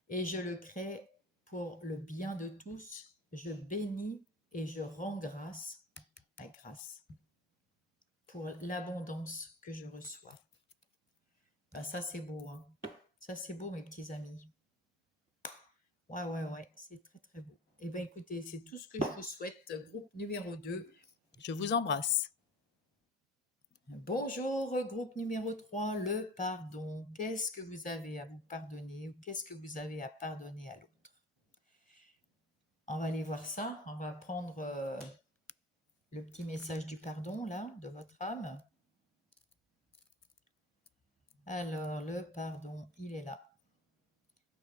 Et je le crée pour le bien de tous. Je bénis et je rends grâce à grâce pour l'abondance que je reçois. Ben ça, c'est beau. Hein. Ça, c'est beau, mes petits amis. Ouais, c'est très, très beau. Eh bien, écoutez, c'est tout ce que je vous souhaite. Groupe numéro 2, je vous embrasse. Bonjour, groupe numéro 3, le pardon. Qu'est-ce que vous avez à vous pardonner ou qu'est-ce que vous avez à pardonner à l'autre? On va aller voir ça. On va prendre le petit message du pardon, là, de votre âme. Alors, le pardon, il est là.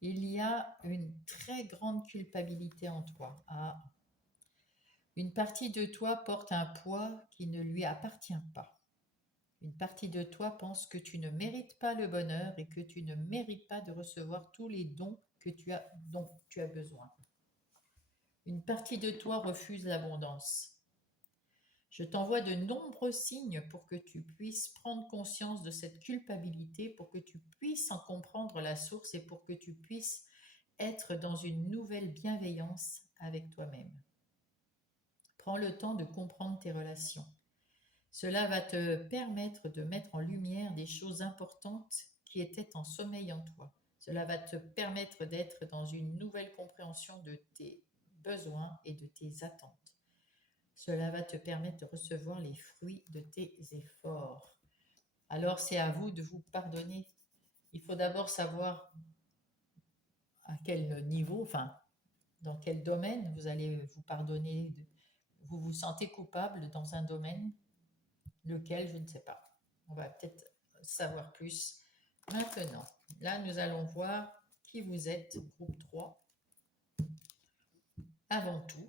Il y a une très grande culpabilité en toi. Ah. Une partie de toi porte un poids qui ne lui appartient pas. Une partie de toi pense que tu ne mérites pas le bonheur et que tu ne mérites pas de recevoir tous les dons dont tu as besoin. Une partie de toi refuse l'abondance. Je t'envoie de nombreux signes pour que tu puisses prendre conscience de cette culpabilité, pour que tu puisses en comprendre la source et pour que tu puisses être dans une nouvelle bienveillance avec toi-même. Prends le temps de comprendre tes relations. Cela va te permettre de mettre en lumière des choses importantes qui étaient en sommeil en toi. Cela va te permettre d'être dans une nouvelle compréhension de tes besoins et de tes attentes. Cela va te permettre de recevoir les fruits de tes efforts. Alors c'est à vous de vous pardonner. Il faut d'abord savoir à quel niveau, enfin, dans quel domaine vous allez vous pardonner. Vous vous sentez coupable dans un domaine, lequel, je ne sais pas. On va peut-être savoir plus maintenant. Là, nous allons voir qui vous êtes, groupe 3, avant tout,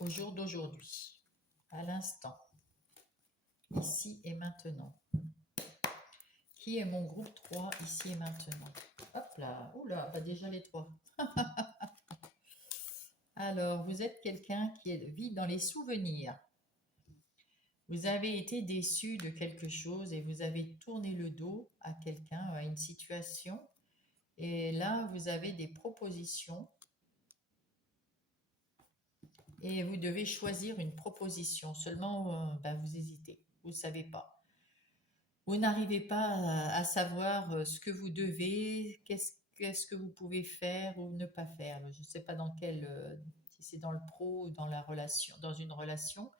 au jour d'aujourd'hui, à l'instant, ici et maintenant. Qui est mon groupe 3, ici et maintenant? Hop là, oula, bah déjà les 3. Alors, vous êtes quelqu'un qui vit dans les souvenirs. Vous avez été déçu de quelque chose et vous avez tourné le dos à quelqu'un, à une situation. Et là, vous avez des propositions. Et vous devez choisir une proposition. Seulement, vous hésitez. Vous ne savez pas. Vous n'arrivez pas à savoir ce que vous devez, qu'est-ce que vous pouvez faire ou ne pas faire. Je ne sais pas dans si c'est dans le pro ou dans la relation, dans une relation.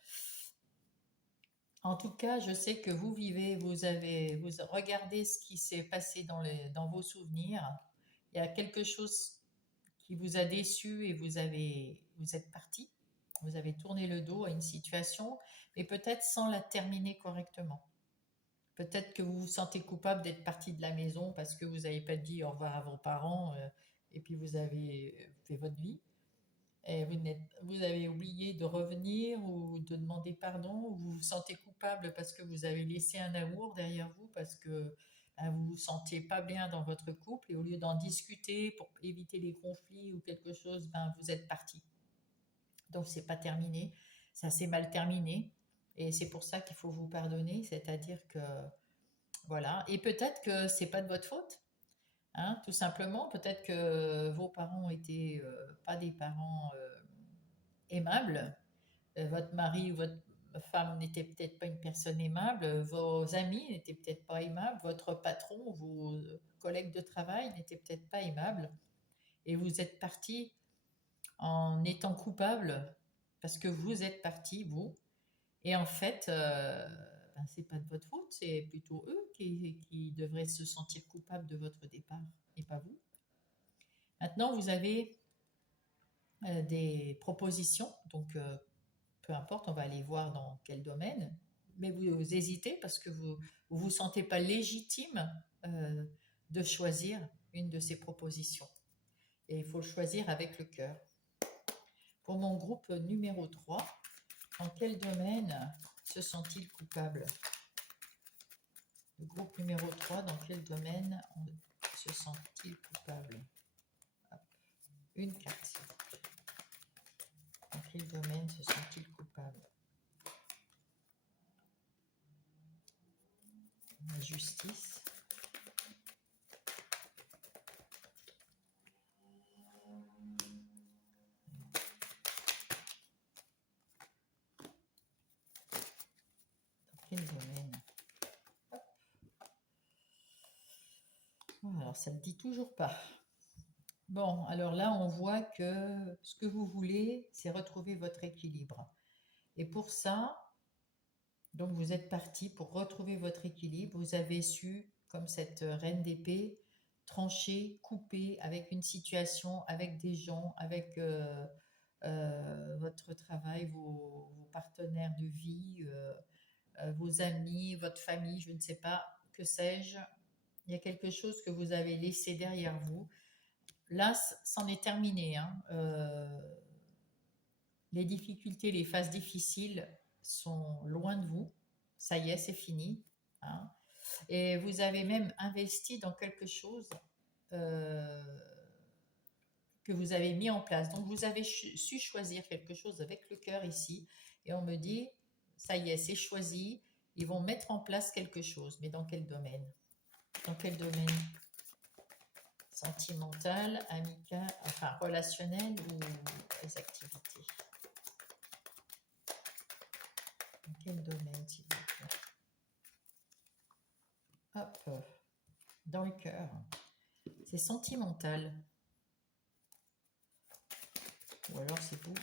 En tout cas, je sais que vous vivez, vous regardez ce qui s'est passé dans vos souvenirs. Il y a quelque chose qui vous a déçu et vous êtes parti. Vous avez tourné le dos à une situation, mais peut-être sans la terminer correctement. Peut-être que vous vous sentez coupable d'être parti de la maison parce que vous n'avez pas dit au revoir à vos parents et puis vous avez fait votre vie. Et vous avez oublié de revenir ou de demander pardon, ou vous vous sentez coupable parce que vous avez laissé un amour derrière vous, parce que vous vous sentez pas bien dans votre couple et au lieu d'en discuter pour éviter les conflits ou quelque chose, vous êtes parti. Donc c'est pas terminé, ça s'est mal terminé et c'est pour ça qu'il faut vous pardonner, c'est-à-dire que voilà, et peut-être que c'est pas de votre faute. Hein, tout simplement, peut-être que vos parents étaient pas des parents aimables, votre mari ou votre femme n'était peut-être pas une personne aimable, vos amis n'étaient peut-être pas aimables, votre patron, vos collègues de travail n'étaient peut-être pas aimables, et vous êtes parti en étant coupable parce que vous êtes parti, vous, et en fait, ben, c'est pas de votre faute, c'est plutôt eux qui devraient se sentir coupables de votre départ et pas vous. Maintenant, vous avez des propositions, donc peu importe, on va aller voir dans quel domaine, mais vous hésitez parce que vous ne vous sentez pas légitime euh, de choisir une de ces propositions. Et il faut le choisir avec le cœur. Pour mon groupe numéro 3, dans quel domaine se sent-il coupable? Le groupe numéro 3, dans quel domaine se sent-il coupable? Hop. Une carte. Dans quel domaine se sent-il coupable? La justice. Dans quel domaine? Alors, ça ne dit toujours pas. Bon, alors là, on voit que ce que vous voulez, c'est retrouver votre équilibre. Et pour ça, donc vous êtes parti pour retrouver votre équilibre. Vous avez su, comme cette reine d'épée, trancher, couper avec une situation, avec des gens, avec votre travail, vos partenaires de vie, vos amis, votre famille, je ne sais pas, que sais-je. Il y a quelque chose que vous avez laissé derrière vous. Là, c'en est terminé, hein. Les difficultés, les phases difficiles sont loin de vous. Ça y est, c'est fini, hein. Et vous avez même investi dans quelque chose euh, que vous avez mis en place. Donc, vous avez su choisir quelque chose avec le cœur ici. Et on me dit, ça y est, c'est choisi. Ils vont mettre en place quelque chose. Mais dans quel domaine? Dans quel domaine? Sentimental, amical, enfin relationnel ou les activités? Dans quel domaine, s'il vous plaît? Hop, dans le cœur. C'est sentimental. Ou alors c'est vous.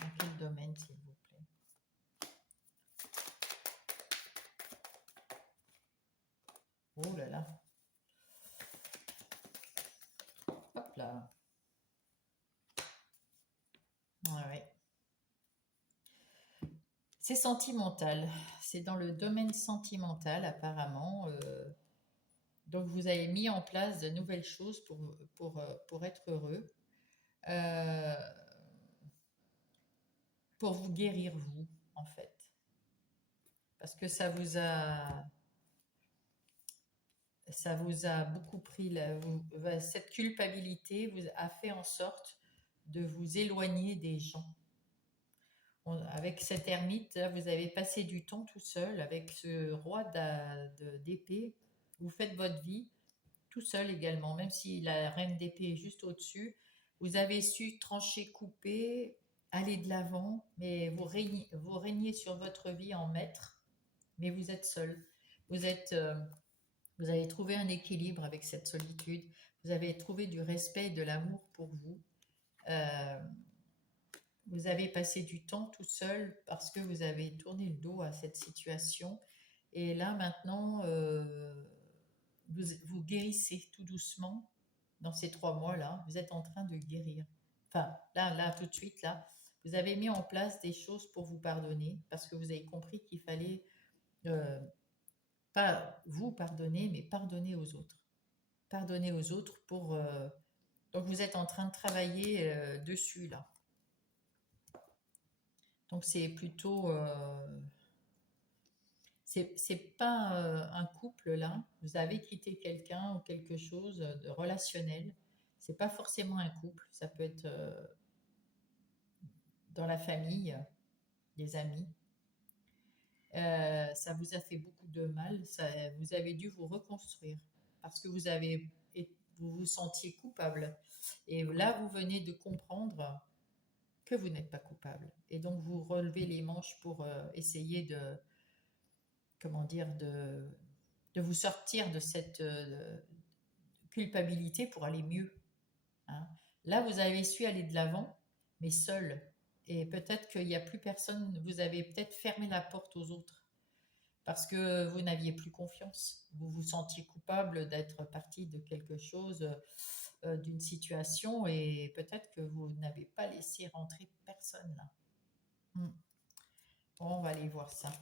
Dans quel domaine, s'il vous plaît? Oh là là. Hop là. Ouais. C'est sentimental. C'est dans le domaine sentimental, apparemment. Donc, vous avez mis en place de nouvelles choses pour être heureux. Euh, pour vous guérir, vous, en fait. Parce que ça vous a beaucoup pris, cette culpabilité vous a fait en sorte de vous éloigner des gens. Avec cette ermite, là, vous avez passé du temps tout seul avec ce roi d'épée. Vous faites votre vie tout seul également, même si la reine d'épée est juste au-dessus. Vous avez su trancher, couper, aller de l'avant, mais vous régnez sur votre vie en maître, mais vous êtes seul. Vous êtes, vous avez trouvé un équilibre avec cette solitude. Vous avez trouvé du respect et de l'amour pour vous. Euh, vous avez passé du temps tout seul parce que vous avez tourné le dos à cette situation. Et là, maintenant, vous guérissez tout doucement dans ces 3 mois-là. Vous êtes en train de guérir. Enfin, là, tout de suite, là, vous avez mis en place des choses pour vous pardonner parce que vous avez compris qu'il fallait euh, pas vous pardonner, mais pardonner aux autres. Pardonner aux autres pour... donc, vous êtes en train de travailler dessus, là. Donc c'est plutôt, c'est pas un couple là. Vous avez quitté quelqu'un ou quelque chose de relationnel. C'est pas forcément un couple. Ça peut être dans la famille, des amis. Ça vous a fait beaucoup de mal. Vous avez dû vous reconstruire parce que vous vous sentiez coupable. Et là, vous venez de comprendre que vous n'êtes pas coupable. Et donc, vous relevez les manches pour essayer de, comment dire, de vous sortir de cette culpabilité pour aller mieux, hein. Là, vous avez su aller de l'avant, mais seul. Et peut-être qu'il n'y a plus personne, vous avez peut-être fermé la porte aux autres parce que vous n'aviez plus confiance. Vous vous sentiez coupable d'être parti de quelque chose, d'une situation, et peut-être que vous n'avez pas laissé rentrer personne là. Hmm. Bon, on va aller voir ça.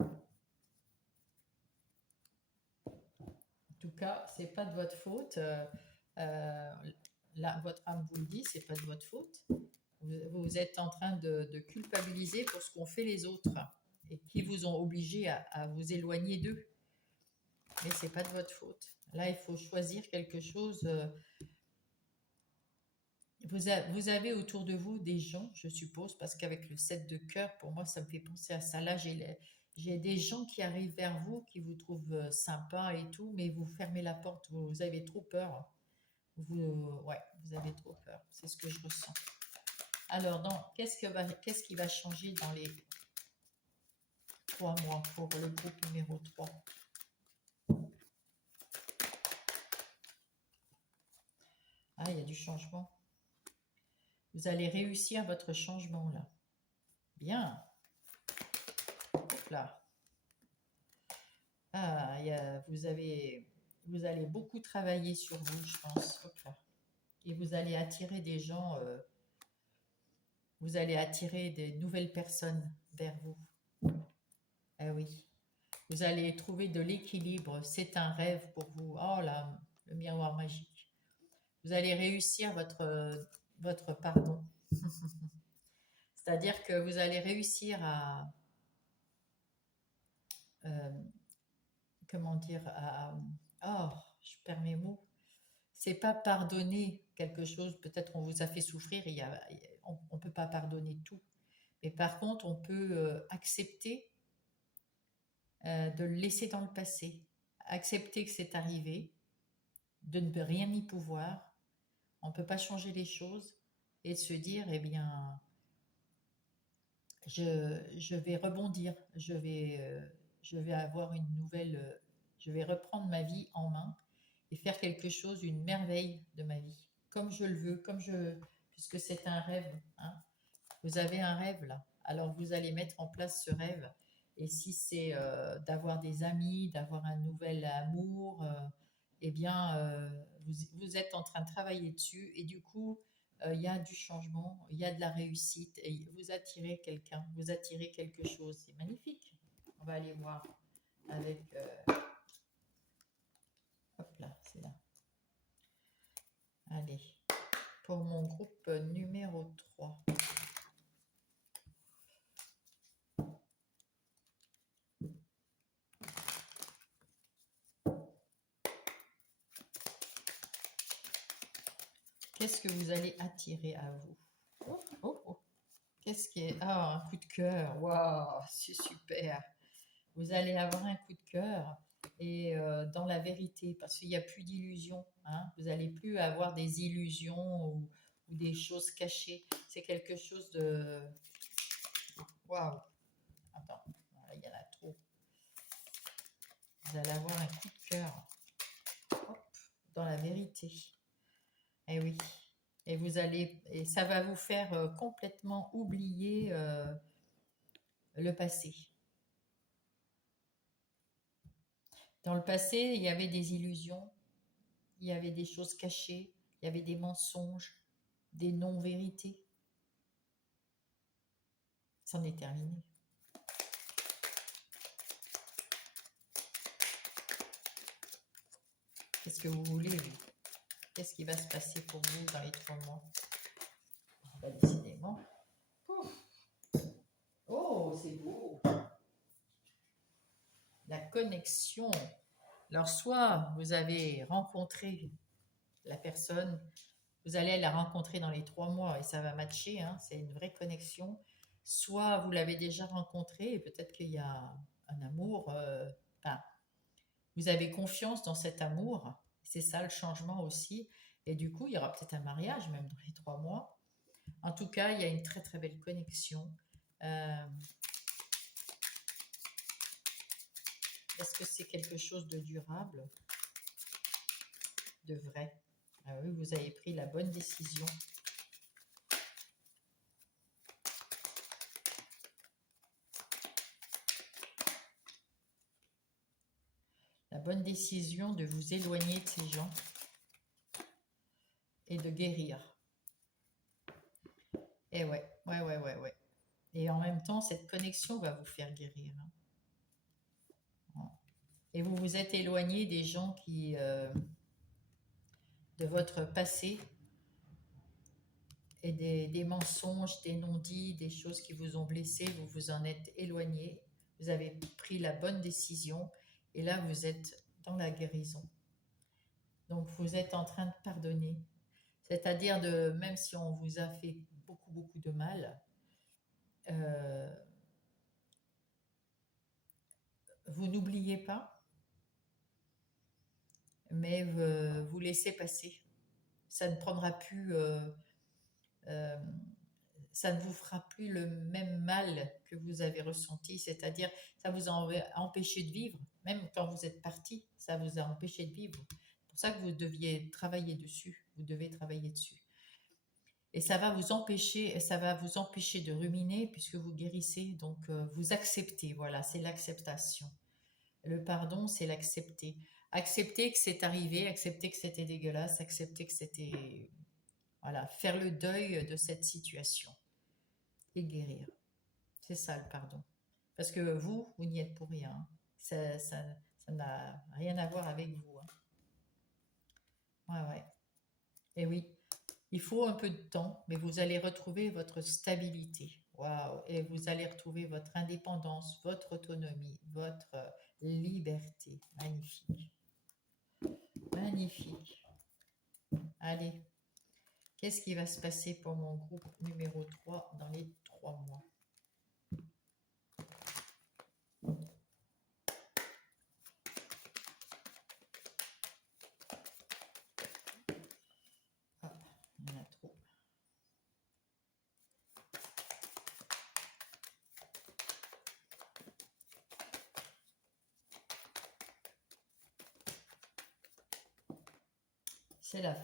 En tout cas, c'est pas de votre faute. Euh, Là, votre âme vous le dit, c'est pas de votre faute. Vous êtes en train de culpabiliser pour ce qu'ont fait les autres et qui vous ont obligé à vous éloigner d'eux. Mais c'est pas de votre faute. Là, il faut choisir quelque chose. Vous avez autour de vous des gens, je suppose, parce qu'avec le 7 de cœur, pour moi, ça me fait penser à ça. Là, j'ai des gens qui arrivent vers vous, qui vous trouvent sympa et tout, mais vous fermez la porte, vous avez trop peur. Ouais, vous avez trop peur. C'est ce que je ressens. Alors, qu'est-ce qui va changer dans les 3 mois pour le groupe numéro 3? Ah, il y a du changement. Vous allez réussir votre changement là. Bien. Hop là. Ah, vous allez beaucoup travailler sur vous, je pense. Hop là. Et vous allez attirer des gens, vous allez attirer des nouvelles personnes vers vous. Ah oui. Vous allez trouver de l'équilibre. C'est un rêve pour vous. Oh là, le miroir magique. Vous allez réussir votre pardon. C'est-à-dire que vous allez réussir à, euh, comment dire, oh, je perds mes mots. C'est pas pardonner quelque chose, peut-être on vous a fait souffrir, on ne peut pas pardonner tout. Mais par contre, on peut accepter de le laisser dans le passé, accepter que c'est arrivé, de ne rien y pouvoir, on ne peut pas changer les choses, et se dire, eh bien, je vais rebondir, je vais avoir une nouvelle, je vais reprendre ma vie en main et faire quelque chose, une merveille de ma vie, comme je le veux, puisque c'est un rêve, hein. Vous avez un rêve là, alors vous allez mettre en place ce rêve. Et si c'est d'avoir des amis, d'avoir un nouvel amour, eh bien, vous êtes en train de travailler dessus, et du coup, il y a du changement, il y a de la réussite, et vous attirez quelqu'un, vous attirez quelque chose. C'est magnifique. On va aller voir avec... hop là, c'est là. Allez, pour mon groupe numéro 3. Qu'est-ce que vous allez attirer à vous? Oh, oh, oh. Qu'est-ce qui est... Ah, un coup de cœur. Waouh, c'est super. Vous allez avoir un coup de cœur, et dans la vérité, parce qu'il n'y a plus d'illusions, hein. Vous n'allez plus avoir des illusions ou des choses cachées. C'est quelque chose de... Waouh. Attends, là, il y en a trop. Vous allez avoir un coup de cœur. Hop, dans la vérité. Eh oui. Et ça va vous faire complètement oublier le passé. Dans le passé, il y avait des illusions, il y avait des choses cachées, il y avait des mensonges, des non-vérités. C'en est terminé. Qu'est-ce que vous voulez, vous? Qu'est-ce qui va se passer pour vous dans les 3 mois? Bah, décidément. Oh, c'est beau. La connexion. Alors, soit vous avez rencontré la personne, vous allez la rencontrer dans les 3 mois et ça va matcher, hein, c'est une vraie connexion. Soit vous l'avez déjà rencontré et peut-être qu'il y a un amour, enfin, vous avez confiance dans cet amour, c'est ça le changement aussi. Et du coup, il y aura peut-être un mariage même dans les 3 mois. En tout cas, il y a une très très belle connexion. Est-ce que c'est quelque chose de durable, de vrai? Ah oui, vous avez pris la bonne décision. La bonne décision de vous éloigner de ces gens et de guérir. Et ouais. Et en même temps, cette connexion va vous faire guérir. Et vous vous êtes éloigné des gens qui, de votre passé et des mensonges, des non-dits, des choses qui vous ont blessé, vous vous en êtes éloigné. Vous avez pris la bonne décision et là, vous êtes dans la guérison. Donc, vous êtes en train de pardonner. C'est-à-dire, même si on vous a fait beaucoup de mal, euh, vous n'oubliez pas, mais vous laissez passer. Ça ne prendra plus, euh, ça ne vous fera plus le même mal que vous avez ressenti, c'est-à-dire ça vous a empêché de vivre, même quand vous êtes parti, ça vous a empêché de vivre. C'est pour ça que vous deviez travailler dessus, vous devez travailler dessus. Et ça va vous empêcher de ruminer puisque vous guérissez, donc vous acceptez, voilà, c'est l'acceptation. Le pardon, c'est l'accepter. Accepter que c'est arrivé, accepter que c'était dégueulasse, accepter que c'était... Voilà, faire le deuil de cette situation et guérir. C'est ça le pardon. Parce que vous n'y êtes pour rien. Ça n'a rien à voir avec vous. Ouais. Et oui, il faut un peu de temps, mais vous allez retrouver votre stabilité. Waouh! Et vous allez retrouver votre indépendance, votre autonomie, votre liberté. Magnifique. Magnifique. Allez, qu'est-ce qui va se passer pour mon groupe numéro 3 dans les 3 mois? Ah, il y en a trop. C'est la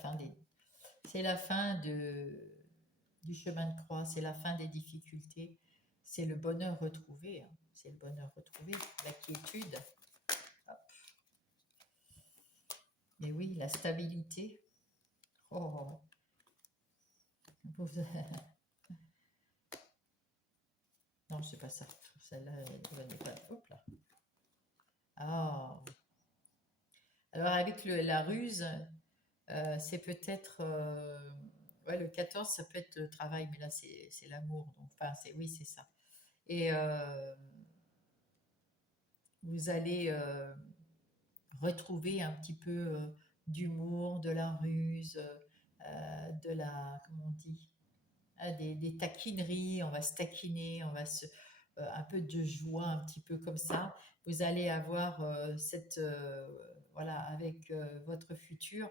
fin du chemin de croix, c'est la fin des difficultés, c'est le bonheur retrouvé, hein. C'est le bonheur retrouvé, la quiétude. Hop. Mais oui, la stabilité. Oh, non, c'est pas ça. Celle-là, elle n'est pas. Hop là. Ah. Alors avec la ruse, c'est peut-être ouais, le 14, ça peut être le travail, mais là c'est l'amour. Donc, enfin, oui, c'est ça. Et vous allez retrouver un petit peu d'humour, de la ruse, de la, comment on dit, des taquineries, on va se taquiner, un peu de joie, un petit peu comme ça. Vous allez avoir voilà, avec votre futur,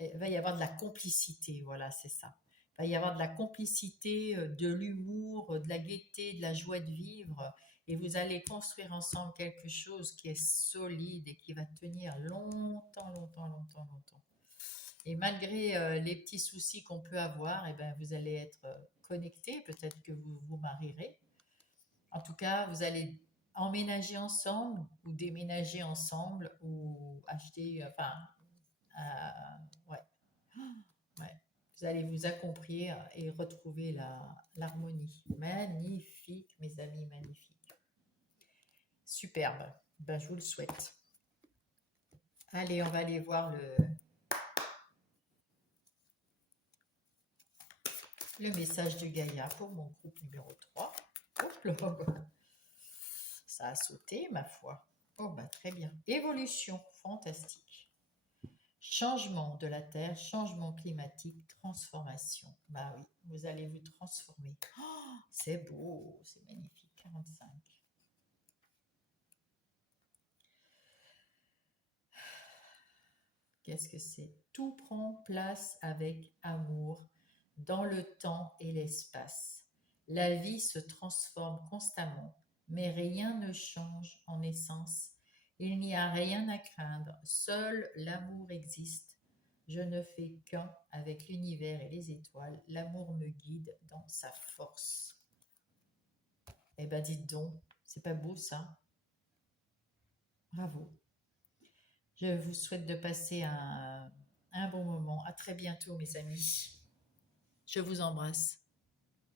il va y avoir de la complicité, voilà, c'est ça. Il va y avoir de la complicité, de l'humour, de la gaieté, de la joie de vivre, et vous allez construire ensemble quelque chose qui est solide et qui va tenir longtemps. Et malgré les petits soucis qu'on peut avoir, eh ben, vous allez être connectés, peut-être que vous vous marierez. En tout cas, vous allez emménager ensemble ou déménager ensemble ou acheter, enfin, ouais, ouais. Vous allez vous accomplir et retrouver l'harmonie. Magnifique, mes amis, magnifique. Superbe. Ben, je vous le souhaite. Allez, on va aller voir le message de Gaïa pour mon groupe numéro 3. Hop là. Ça a sauté, ma foi. Oh, bah, très bien. Évolution, fantastique. Changement de la Terre, changement climatique, transformation. Bah oui, vous allez vous transformer. Oh, c'est beau, c'est magnifique. 45. Qu'est-ce que c'est? Tout prend place avec amour dans le temps et l'espace. La vie se transforme constamment, mais rien ne change en essence. Il n'y a rien à craindre, seul l'amour existe. Je ne fais qu'un avec l'univers et les étoiles. L'amour me guide dans sa force. Eh ben dites donc, c'est pas beau ça? Bravo. Je vous souhaite de passer un bon moment. À très bientôt mes amis. Je vous embrasse.